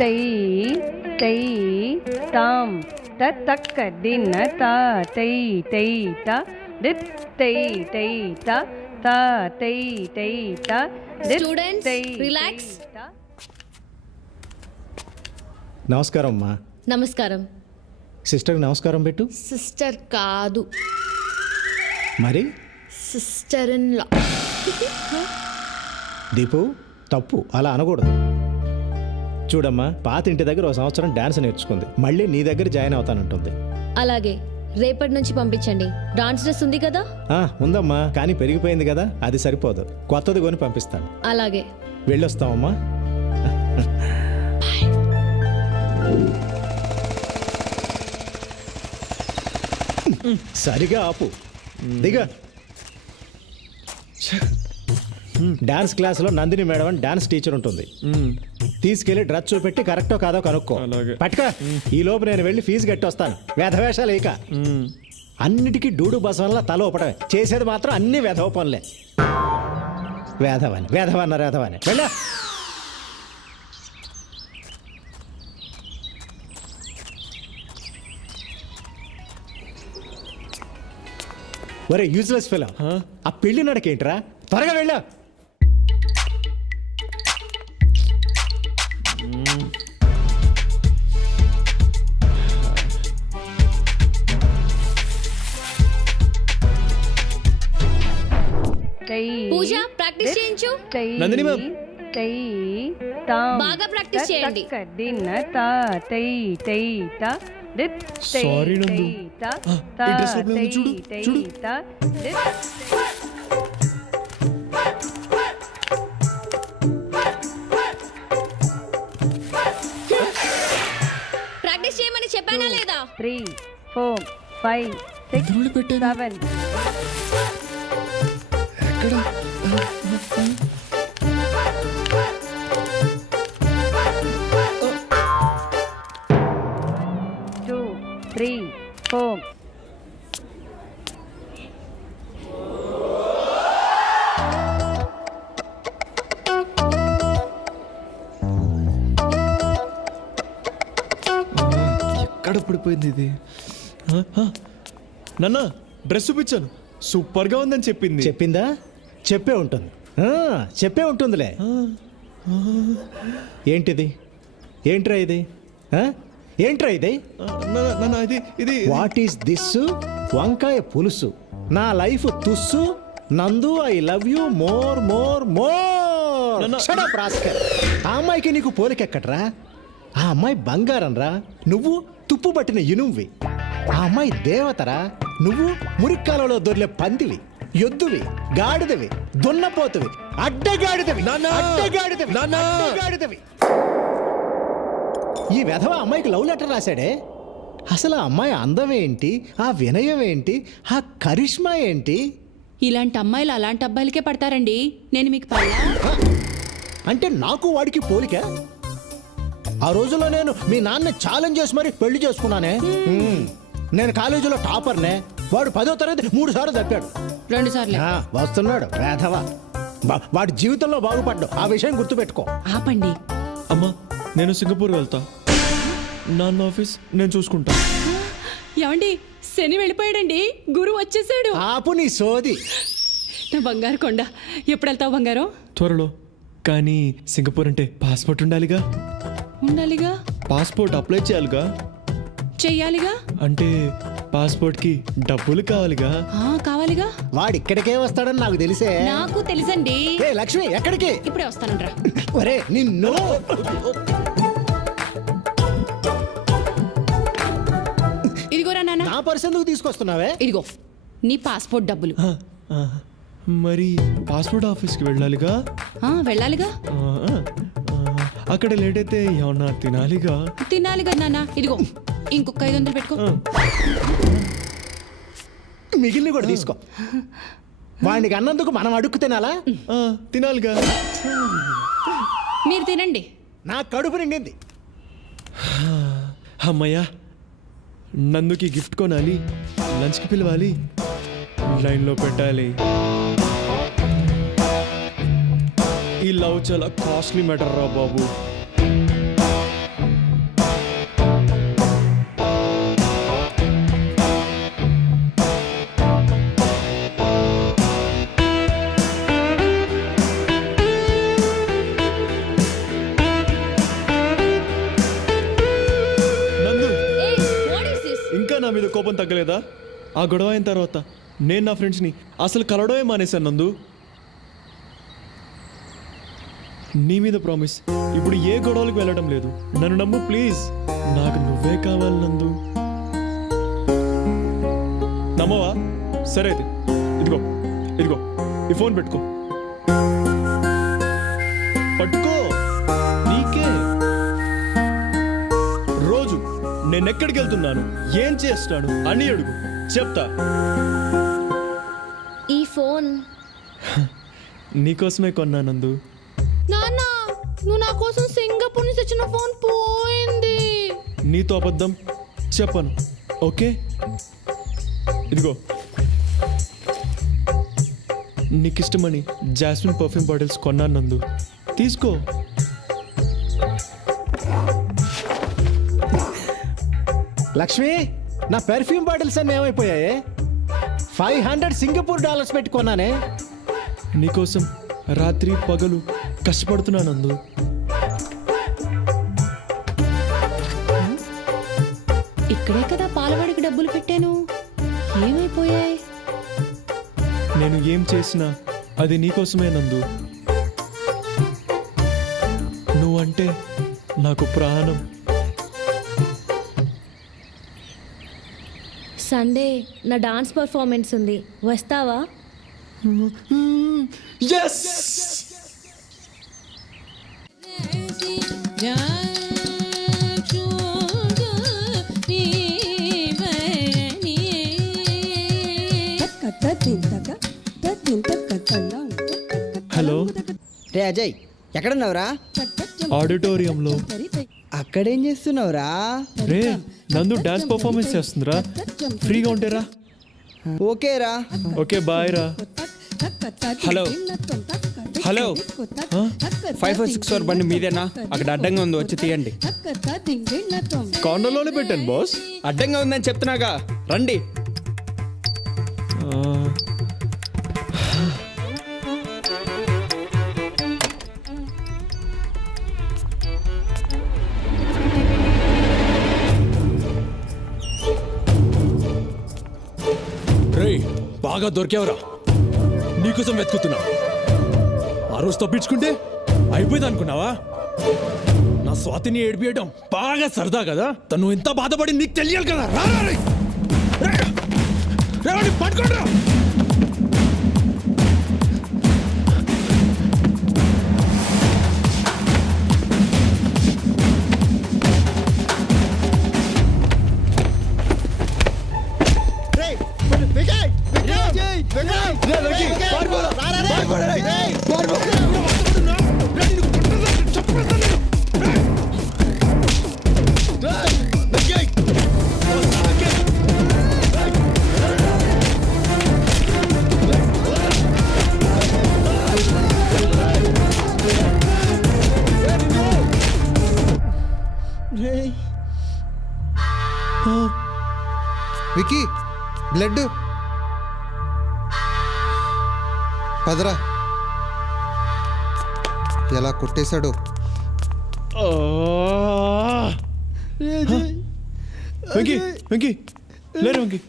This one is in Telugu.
తై తై తాం తక్క దిన్న తా తై తై త దిత్ తై తై త తా తై తై త దిత్ Students, తై relax. త. నమస్కారం అమ్మా. నమస్కారం. సిస్టర్కి నమస్కారం పెట్టు. సిస్టర్ కాదు, మరి సిస్టర్ ఇన్ లా. దీపు తప్పు, అలా అనకూడదు. చూడమ్మా, పాత ఇంటి దగ్గర ఒక సంవత్సరం డాన్స్ నేర్చుకుంది, మళ్ళీ నీ దగ్గర జాయిన్ అవుతానంటుంది. అలాగే రేపటి నుంచి పంపించండి. డాన్స్ డ్రెస్ ఉంది కదా? ఉందమ్మా, కానీ పెరిగిపోయింది కదా, అది సరిపోదు, కొత్తది కొని పంపిస్తాను. అలాగే వెళ్ళొస్తామమ్మా. సరిగా ఆపు, దిగా. డాన్స్ క్లాస్లో నందిని మేడం అని డాన్స్ టీచర్ ఉంటుంది. తీసుకెళ్లి డ్రెస్ చూపెట్టి కరెక్టో కాదో కనుక్కో. పట్టుకో. ఈ లోపు నేను వెళ్ళి ఫీజు కట్టి వస్తాను. వేధవేషాలు ఇక అన్నిటికీ డూడు బసవన్లా తల ఊపడమే, చేసేది మాత్రం అన్ని వేధవ పనులే. వేధవన్నారు వేధవని వెళ్ళా. ఒరే యూజ్లెస్ ఫెలో, ఆ పెళ్లి నడకేంట్రా? త్వరగా వెళ్ళా. పూజ ప్రాక్టీస్ చేయించు. నందిని మ్యామ్, తై తాం బాగా ప్రాక్టీస్ చేయండి. తక్క దిన్న తా తై తై త దిత్ తై Sorry, నందు. తై త తా ఈ dress లోపల తై ఉంది, చూడు, తై చూడు. త దిత్. ప్రాక్టీస్ చేయమని చెప్పానా లేదా? 3 4 5 6 ఇందులో పెట్టాను. 7 ఎక్కడ? 2 3 4. ఎక్కడ పడిపోయింది ఇది? నాన్న, డ్రెస్ చూపించాను, సూపర్ గా ఉందని చెప్పింది. చెప్పిందా? చెప్పే ఉంటుంది, చెప్పే ఉంటుందిలే. ఏంటిది? ఏంట్రా ఇది? ఏంట్రా ఇది? నాన్న, ఇది ఇది వాట్ ఈస్ దిస్? వంకాయ పులుసు. నా లైఫ్ తుస్సు. నందు, I love you more more more. నాన్న. ఆ అమ్మాయికి నీకు పోలికెక్కట్రా? ఆ అమ్మాయి బంగారం రా, నువ్వు తుప్పు పట్టిన ఇనువ్వి. ఆ అమ్మాయి దేవతరా, నువ్వు మురిక్కాలలో దొర్లే పందివి, ఎద్దువి, గాడిదవి, దున్నపోతువి, అడ్డగాడిదవి, అడ్డగాడిదవి, అడ్డగాడిదవి. ఈ వెధవ అమ్మాయికి లవ్ లెటర్ రాశాడే. అసలు ఆ అమ్మాయి అందం ఏంటి, ఆ వినయం ఏంటి, ఆ కరిష్మా ఏంటి? ఇలాంటి అమ్మాయిలు అలాంటి అబ్బాయిలకే పడతారండి. నేను మీకు పడలా? అంటే నాకు వాడికి పోలిక? ఆ రోజుల్లో నేను మీ నాన్న ఛాలెంజ్ చేసి మరి పెళ్లి చేసుకున్నానే. నేను కాలేజీలో టాపర్నే, వాడు 10వ తరగతి 3 సార్లు తప్పాడు. 2 సార్లు. వస్తున్నాడు వేధవ. వాడి జీవితంలో బాగుపడ్డావు, ఆ విషయం గుర్తుపెట్టుకో. ఆపండి. అమ్మా, నేను సింగపూర్ వెళ్తా. నాన్న ఆఫీస్ నేను చూసుకుంటా. ఏమండి, శని వెళ్ళిపోయాడండి, గురువు వచ్చేసాడు. ఆపు నీ సోది. నా బంగారు కొండ. ఎప్పుడు వెళ్తావు బంగారం? త్వరలో. కానీ సింగపూర్ అంటే పాస్పోర్ట్ ఉండాలిగా. ఉండాలిగా. పాస్పోర్ట్ అప్లై చేయాలిగా. చెయ్యాలిగా. అంటే పాస్పోర్ట్ కి డబ్బులు కావాలిగా. కావాలిగా. వాడు ఇక్కడికే వస్తాడని నాకు తెలిసే. నాకు తెలుసండి. ఏ లక్ష్మి, ఎక్కడికి? ఇప్పుడే వస్తానంట్రా. ఒరే నిన్ను. ఇదిగోరా నాన్న. నా పర్స్ ఎందుకు తీసుకొస్తున్నావే? ఇదిగో నీ పాస్పోర్ట్ డబ్బులు. మరి పాస్పోర్ట్ ఆఫీస్కి వెళ్ళాలిగా. వెళ్ళాలిగా. అక్కడ లేట్ అయితే ఏమన్నా తినాలిగా. తినాలిగా నాన్న. ఇదిగో ఇంకొక 500 పెట్టుకో. మిగిలిన కూడా తీసుకో. వాడికి అన్నందుకు మనం అడుక్కు తినాలా? తినాలిగా. మీరు తినండి. నా కడుపు నిండింది. అమ్మయ్యా, నందుకి గిఫ్ట్ కొనాలి, లంచ్కి పిలవాలి, లైన్లో పెట్టాలి. ఈ లవ్ చాలా కాస్ట్లీ మ్యాటర్ రా బాబు. కోపం తగ్గలేదా? ఆ గొడవ అయిన తర్వాత నేను నా ఫ్రెండ్స్ని అసలు కలవడమే మానేశాను నందు. నీ మీద ప్రామిస్, ఇప్పుడు ఏ గొడవలకు వెళ్ళడం లేదు. నన్ను నమ్ము ప్లీజ్. నాకు నువ్వే కావాలి నందు. నమ్మవా? సరే అయితే ఇదిగో ఇదిగో ఈ ఫోన్ పెట్టుకో. పట్టుకో, నీకే. రోజు నేను ఎక్కడికి వెళ్తున్నాను, ఏం చేస్తాను అని అడుగు, చెప్తా. ఈ ఫోన్ నీకోసమే కొన్నా నందు. నాన్న నువ్వు నా కోసం సింగపూర్ నుంచి తెచ్చిన ఫోన్ పోయింది. నీతో అబద్ధం చెప్పను, ఓకే? ఇదిగో నీకు ఇష్టమని జాస్మిన్ పర్ఫ్యూమ్ బాటిల్స్ కొన్నాను నందు, తీసుకో. లక్ష్మి, నా పెర్ఫ్యూమ్ బాటిల్స్ అన్నీ ఏమైపోయాయి? $500 సింగపూర్ డాలర్స్ పెట్టి కొన్నానే. నీకోసం రాత్రి పగలు కష్టపడుతున్నా నందు. ఇక్కడే కదా పాలవాడికి డబ్బులు పెట్టాను, ఏమైపోయాయి? నేను ఏం చేసినా అది నీకోసమే నందు. నువ్వంటే నాకు ప్రాణం. సండే నా డాన్స్ పర్ఫార్మెన్స్ ఉంది, వస్తావా? ఎస్. హలో రే అజయ్, ఎక్కడున్నావురా? ఆడిటోరియంలో. అక్కడేం చేస్తున్నావురా? రే నందు డాన్స్ పర్ఫార్మెన్స్ చేస్తుందిరా, ఫ్రీగా ఉంటేరా. ఓకేరా. ఓకే బాయ్ రా. హలో హలో 5464 బండి మీదేనా? అక్కడ అడ్డంగా ఉంది, వచ్చి తీయండి. కార్నర్లోనే పెట్టాను బాస్. అడ్డంగా ఉందని చెప్తున్నాగా, రండి. రేయ్, బాగా దొరికావురా. నీకోసం వెతుకుతున్నా. ఆ రోజు తప్పించుకుంటే అయిపోయింది అనుకున్నావా? నా స్వాతిని ఏడిపియడం బాగా సరదా కదా. తను ఎంత బాధపడి నీకు తెలియాలి కదా. రా, రా, రేయ్. రేయ్, రేయ్, పట్టుకోండిరా. Wiki, blood. పదరా. ఎలా కొట్టేశాడు. వెంకీ వెంకీ లేరు వెంకీ.